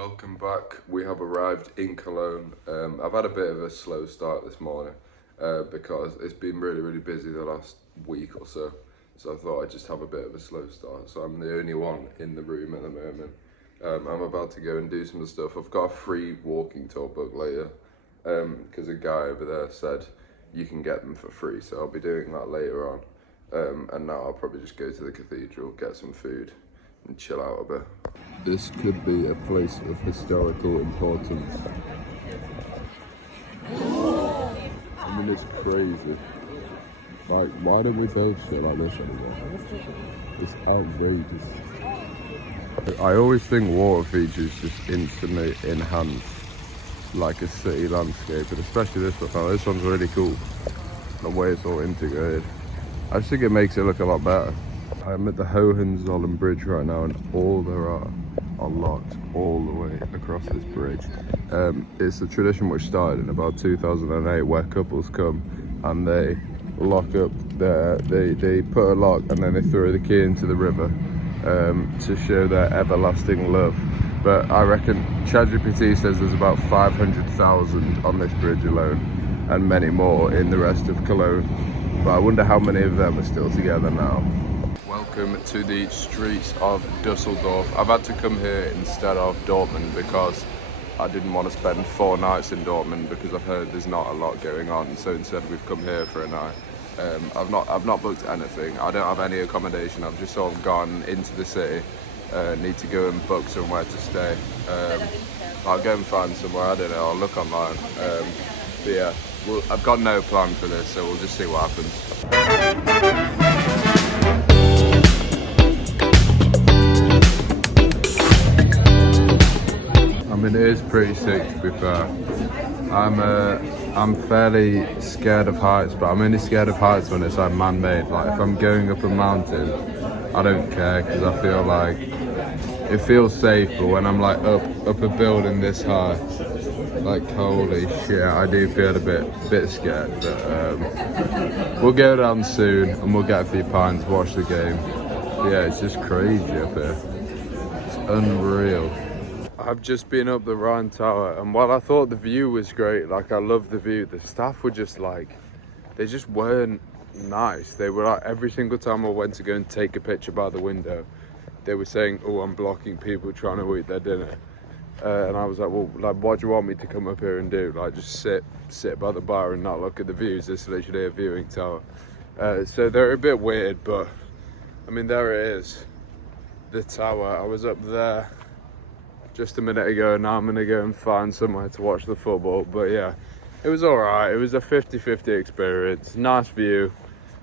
Welcome back. We have arrived in Cologne. I've had a bit of a slow start this morning because it's been really busy the last week or so. So I thought I'd just have a bit of a slow start. So I'm the only one in the room at the moment. I'm about to go and do some stuff. I've got a free walking tour book later because a guy over there said you can get them for free. So I'll be doing that later on. And now I'll probably just go to the cathedral, get some food and chill out a bit. This could be a place of historical importance. I mean, it's crazy. Like, why don't we build shit like this anymore? It's outrageous. I always think water features just instantly enhance like a city landscape, and especially this one. Oh, this one's really cool. The way it's all integrated. I just think it makes it look a lot better. I'm at the Hohenzollern Bridge right now, and all there are locked all the way across this bridge. It's a tradition which started in about 2008 where couples come and they lock up they put a lock and then they throw the key into the river to show their everlasting love. But I reckon ChatGPT says there's about 500,000 on this bridge alone and many more in the rest of Cologne. But I wonder how many of them are still together now. Welcome to the streets of Dusseldorf. I've had to come here instead of Dortmund because I didn't want to spend 4 nights in Dortmund because I've heard there's not a lot going on. So instead we've come here for a night. I've not booked anything. I don't have any accommodation. I've just sort of gone into the city. Need to go and book somewhere to stay. I'll go and find somewhere. I don't know. I'll look online. But yeah, I've got no plan for this, so we'll just see what happens. I mean, it is pretty sick, to be fair. I'm fairly scared of heights, but I'm only scared of heights when it's like man-made. Like if I'm going up a mountain, I don't care because I feel like it feels safe. But when I'm like up a building this high, like holy shit, I do feel a bit scared. But we'll go down soon and we'll get a few pints, watch the game. But yeah, it's just crazy up here. It's unreal. I've just been up the Rhine Tower, and while I thought the view was great, like I love the view, the staff were just like, they just weren't nice. They were like, every single time I went to go and take a picture by the window, they were saying, oh, I'm blocking people trying to eat their dinner. And I was like, well, like, what do you want me to come up here and do? Like, just sit by the bar and not look at the views. It's literally a viewing tower. So they're a bit weird, but I mean, there it is, the tower. I was up there just a minute ago, and now I'm gonna go and find somewhere to watch the football. But yeah, it was all right. It was a 50-50 experience. Nice view,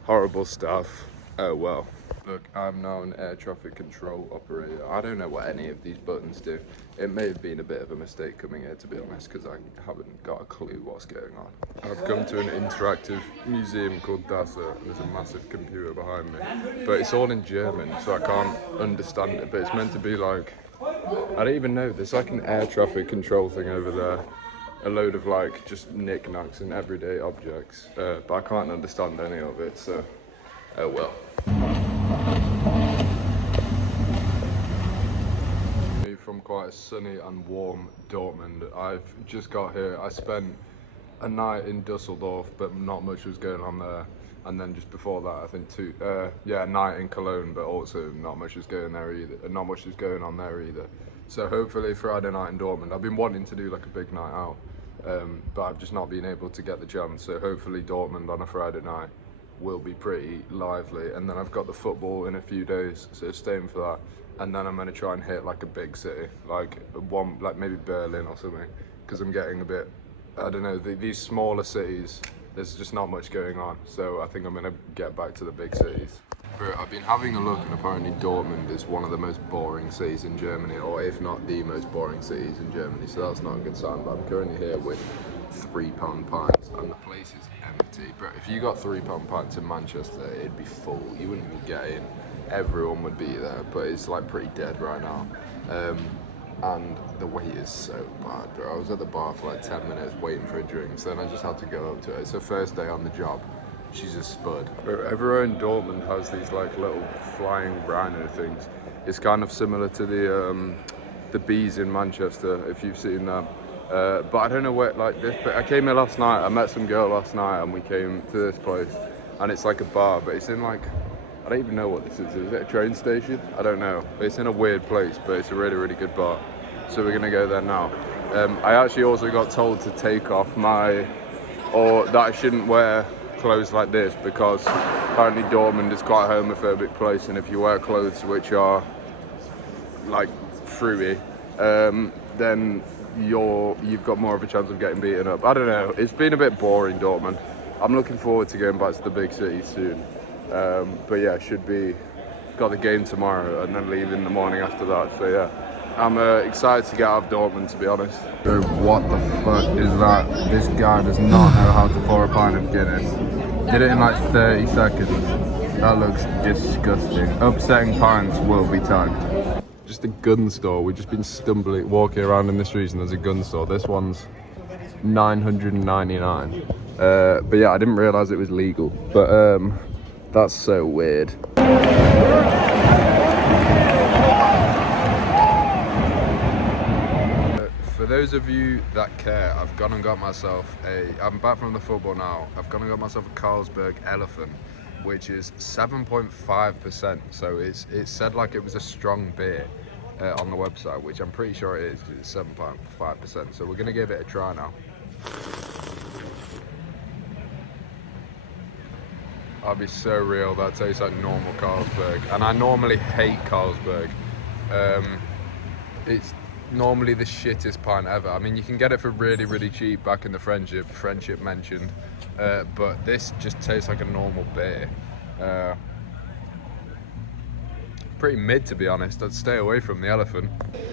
horrible stuff. Oh well. Look, I'm now an air traffic control operator. I don't know what any of these buttons do. It may have been a bit of a mistake coming here, to be honest, because I haven't got a clue what's going on. I've come to an interactive museum called DASA, and there's a massive computer behind me. But it's all in German, so I can't understand it. But it's meant to be like, I don't even know, there's like an air traffic control thing over there. A load of like just knickknacks and everyday objects. But I can't understand any of it, so oh well. From quite a sunny and warm Dortmund. I've just got here. I spent a night in Dusseldorf, but not much was going on there. And then just before that, I think a night in Cologne, but also not much was going there either. Not much was going on there either. So hopefully Friday night in Dortmund. I've been wanting to do like a big night out, but I've just not been able to get the chance. So hopefully Dortmund on a Friday night will be pretty lively. And then I've got the football in a few days, so staying for that. And then I'm gonna try and hit like a big city, like maybe Berlin or something, because I'm getting a bit, I don't know, these smaller cities, there's just not much going on. So I think I'm gonna get back to the big cities. But I've been having a look, and apparently Dortmund is one of the most boring cities in Germany, or if not the most boring cities in Germany. So that's not a good sign. But I'm currently here with £3 pints, and the place is empty. But if you got £3 pints in Manchester, it'd be full. You wouldn't even get in. Everyone would be there, but it's like pretty dead right now. And the wait is so bad, bro. I was at the bar for like 10 minutes waiting for a drink, so then I just had to go up to it. It's her first day on the job. She's a spud. Everywhere in Dortmund has these like little flying rhino things. It's kind of similar to the the Bees in Manchester, if you've seen that. But I don't know where, like this, but I came here last night, I met some girl last night and we came to this place and it's like a bar, but it's in like, I don't even know what this is it a train station? I don't know, but it's in a weird place, but it's a really, really good bar. So we're gonna go there now. I actually also got told to take off that I shouldn't wear clothes like this because apparently Dortmund is quite a homophobic place, and if you wear clothes which are like fruity, then you've got more of a chance of getting beaten up. I don't know, it's been a bit boring, Dortmund. I'm looking forward to going back to the big city soon. But yeah, got the game tomorrow and then leave in the morning after that, so yeah. I'm excited to get out of Dortmund, to be honest. So what the fuck is that? This guy does not know how to pour a pint of Guinness. Did it in like 30 seconds. That looks disgusting. Upsetting pints will be tagged. Just a gun store. We've just been walking around in the streets and there's a gun store. This one's $999. But yeah, I didn't realise it was legal. But that's so weird. For those of you that care, I've gone and got myself I'm back from the football now, I've gone and got myself a Carlsberg Elephant, which is 7.5%, so it said like it was a strong beer on the website, which I'm pretty sure it is, because it's 7.5%, so we're going to give it a try now. That'll be so real, that tastes like normal Carlsberg, and I normally hate Carlsberg. It's normally the shittest pint ever. I mean, you can get it for really, really cheap back in the friendship mentioned, but this just tastes like a normal beer. Pretty mid, to be honest. I'd stay away from the Elephant.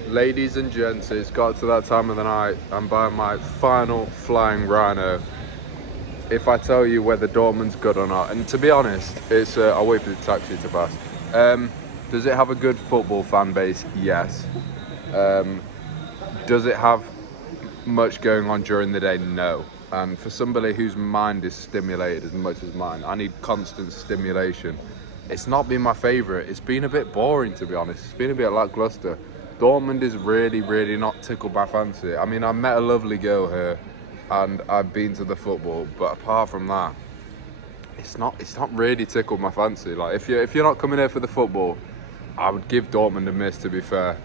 Ladies and gents, it's got to that time of the night. I'm buying my final flying Rhino. If I tell you whether Dortmund's good or not, and to be honest, it's I'll wait for the taxi to pass. Does it have a good football fan base? Yes. Does it have much going on during the day? No. And for somebody whose mind is stimulated as much as mine, I need constant stimulation. It's not been my favourite. It's been a bit boring, to be honest. It's been a bit lacklustre. Dortmund is really, really not tickled my fancy. I mean, I met a lovely girl here and I've been to the football, but apart from that, it's not really tickled my fancy. Like, if you're not coming here for the football, I would give Dortmund a miss, to be fair.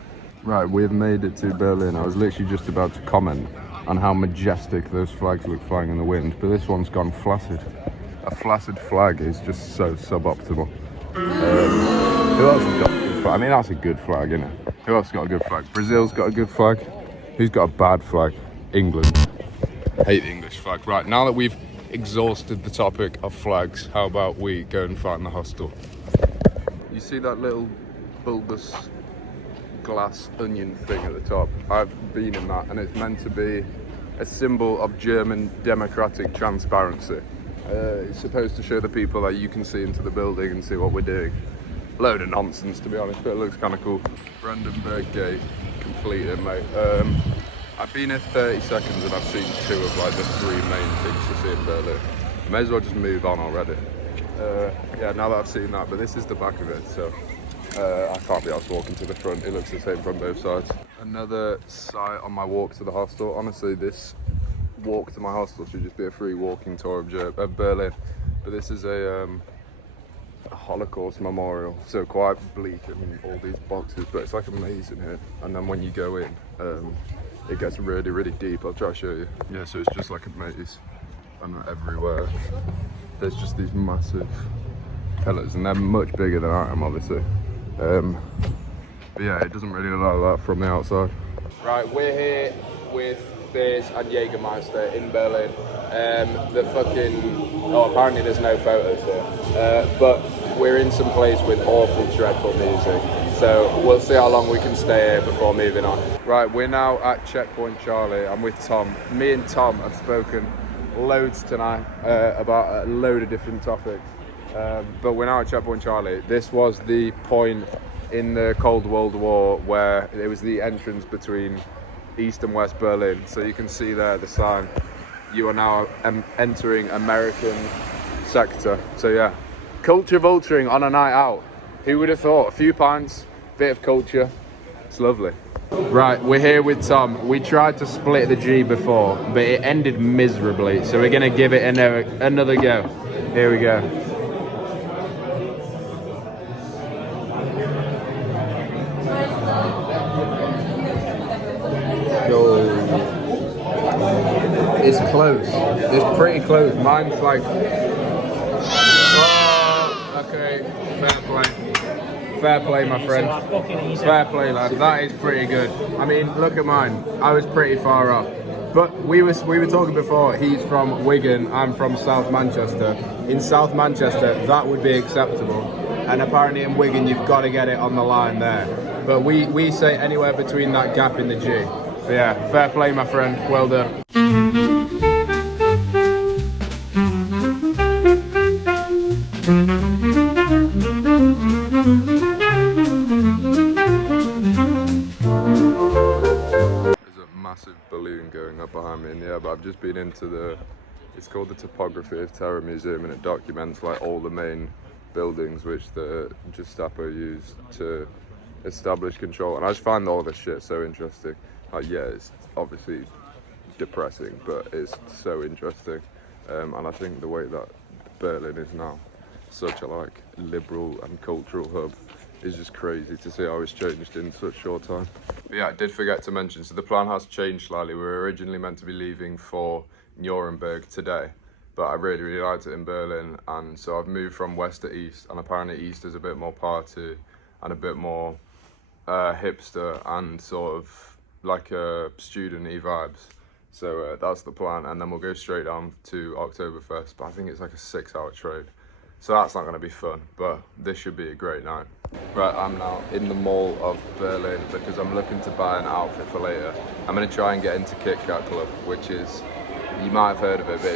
Right, we've made it to Berlin. I was literally just about to comment on how majestic those flags look flying in the wind, but this one's gone flaccid. A flaccid flag is just so suboptimal. Who else has got a good flag? I mean, that's a good flag, isn't it? Who else has got a good flag? Brazil's got a good flag. Who's got a bad flag? England. Hate the English flag. Right, now that we've exhausted the topic of flags, how about we go and find the hostel? You see that little bulbous glass onion thing at the top? I've been in that, and it's meant to be a symbol of German democratic transparency. It's supposed to show the people that you can see into the building and see what we're doing. Load of nonsense, to be honest, but it looks kind of cool. Brandenburg Gate completed, mate. I've been here 30 seconds and I've seen 2 of like the 3 main things to see in Berlin. I may as well just move on already. Yeah, now that I've seen that, but this is the back of it, so I can't be asked walking to the front. It looks the same from both sides. Another site on my walk to the hostel. Honestly, this walk to my hostel should just be a free walking tour of Berlin. But this is a Holocaust memorial, so quite bleak and all these boxes, but it's like amazing here. And then when you go in, it gets really, really deep. I'll try to show you. Yeah, so it's just like a maze, and everywhere there's just these massive pillars, and they're much bigger than I am, obviously. But yeah, it doesn't really look like that from the outside. Right, we're here with Beers and Jägermeister in Berlin. Apparently there's no photos here, but we're in some place with awful, dreadful music, so we'll see how long we can stay here before moving on. Right, we're now at Checkpoint Charlie. I'm with Tom. Me and Tom have spoken loads tonight about a load of different topics, but we're now at Checkpoint Charlie. This was the point in the Cold World War where it was the entrance between East and West Berlin. So you can see there the sign, you are now entering American sector. So yeah, culture vulturing on a night out. Who would have thought? A few pints, bit of culture, it's lovely. Right, we're here with Tom. We tried to split the G before, but it ended miserably. So we're gonna give it another go. Here we go. It's close. It's pretty close. Mine's like... Oh, okay. Fair play. Fair play, my friend. Fair play, lad. That is pretty good. I mean, look at mine. I was pretty far off. But we were talking before, he's from Wigan, I'm from South Manchester. In South Manchester, that would be acceptable. And apparently in Wigan, you've got to get it on the line there. But we say anywhere between that gap in the G. But yeah, fair play, my friend. Well done. Massive balloon going up behind me, and yeah, but I've just been into it's called the Topography of Terror Museum, and it documents like all the main buildings which the Gestapo used to establish control, and I just find all this shit so interesting. Yeah, it's obviously depressing, but it's so interesting, and I think the way that Berlin is now such a like liberal and cultural hub is just crazy to see how it's changed in such a short time. But yeah, I did forget to mention, so the plan has changed slightly. We were originally meant to be leaving for Nuremberg today, but I really liked it in Berlin, and so I've moved from west to east, and apparently east is a bit more party and a bit more hipster and sort of like a student-y vibes. So that's the plan, and then we'll go straight down to Oktoberfest, but I think it's like a 6-hour train. So that's not going to be fun, but this should be a great night. Right, I'm now in the Mall of Berlin because I'm looking to buy an outfit for later. I'm going to try and get into Kit Kat Club, which is, you might have heard of it, but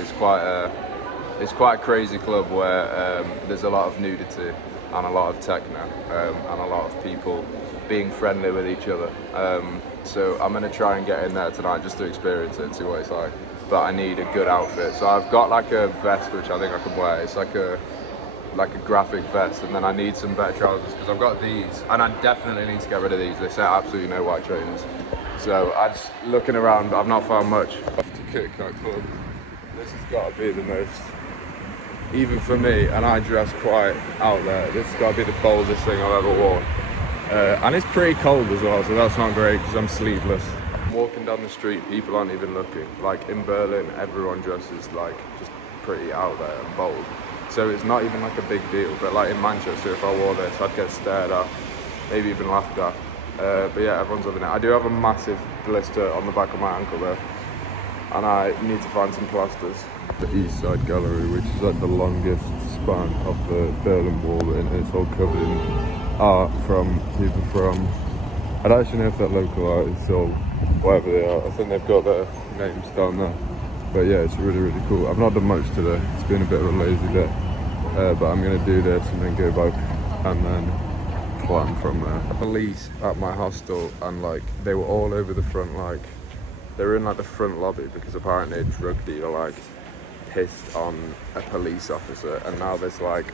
it's quite a crazy club where there's a lot of nudity and a lot of techno and a lot of people being friendly with each other. So I'm going to try and get in there tonight just to experience it and see what it's like. But I need a good outfit. So I've got like a vest which I think I can wear. It's like a graphic vest, and then I need some better trousers because I've got these, and I definitely need to get rid of these. They say absolutely no white trainers. So I'm just looking around, but I've not found much. Off to Kit Kat Club. This has got to be the most, even for me, and I dress quite out there, this has got to be the boldest thing I've ever worn. And it's pretty cold as well, so that's not great because I'm sleeveless. I'm walking down the street, people aren't even looking. Like in Berlin, everyone dresses like just pretty out there and bold. So it's not even like a big deal, but like in Manchester, if I wore this, I'd get stared at, maybe even laughed at. But yeah, everyone's loving it. I do have a massive blister on the back of my ankle there, and I need to find some plasters. The East Side Gallery, which is like the longest span of the Berlin Wall, and it's all covered in art from people from, I don't actually know if they're local artists or whatever they are. I think they've got their names down there. But yeah, it's really cool. I've not done much today. It's been a bit of a lazy day. But I'm going to do this and then go back and then plan from there. Police at my hostel, and like they were all over the front, like they were in like the front lobby because apparently a drug dealer like pissed on a police officer, and now there's like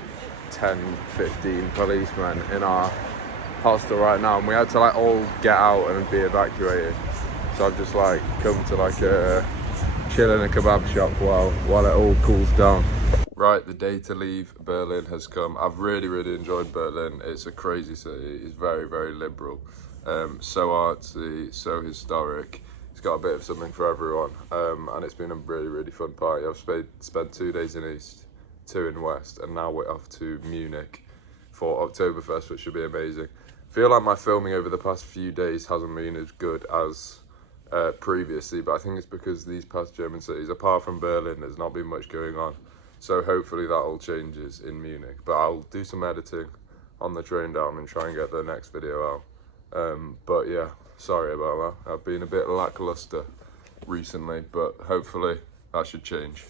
10-15 policemen in our hostel right now, and we had to like all get out and be evacuated. So I've just like come to like a chill in a kebab shop while it all cools down. Right, the day to leave Berlin has come. I've really enjoyed Berlin. It's a crazy city. It's very liberal. So artsy, so historic. It's got a bit of something for everyone. And it's been a really fun party. I've spent 2 days in East, 2 in West, and now we're off to Munich for Oktoberfest, which should be amazing. I feel like my filming over the past few days hasn't been as good as previously, but I think it's because these past German cities, apart from Berlin, there's not been much going on. So hopefully that all changes in Munich. But I'll do some editing on the train down and try and get the next video out. But yeah, sorry about that. I've been a bit lackluster recently, but hopefully that should change.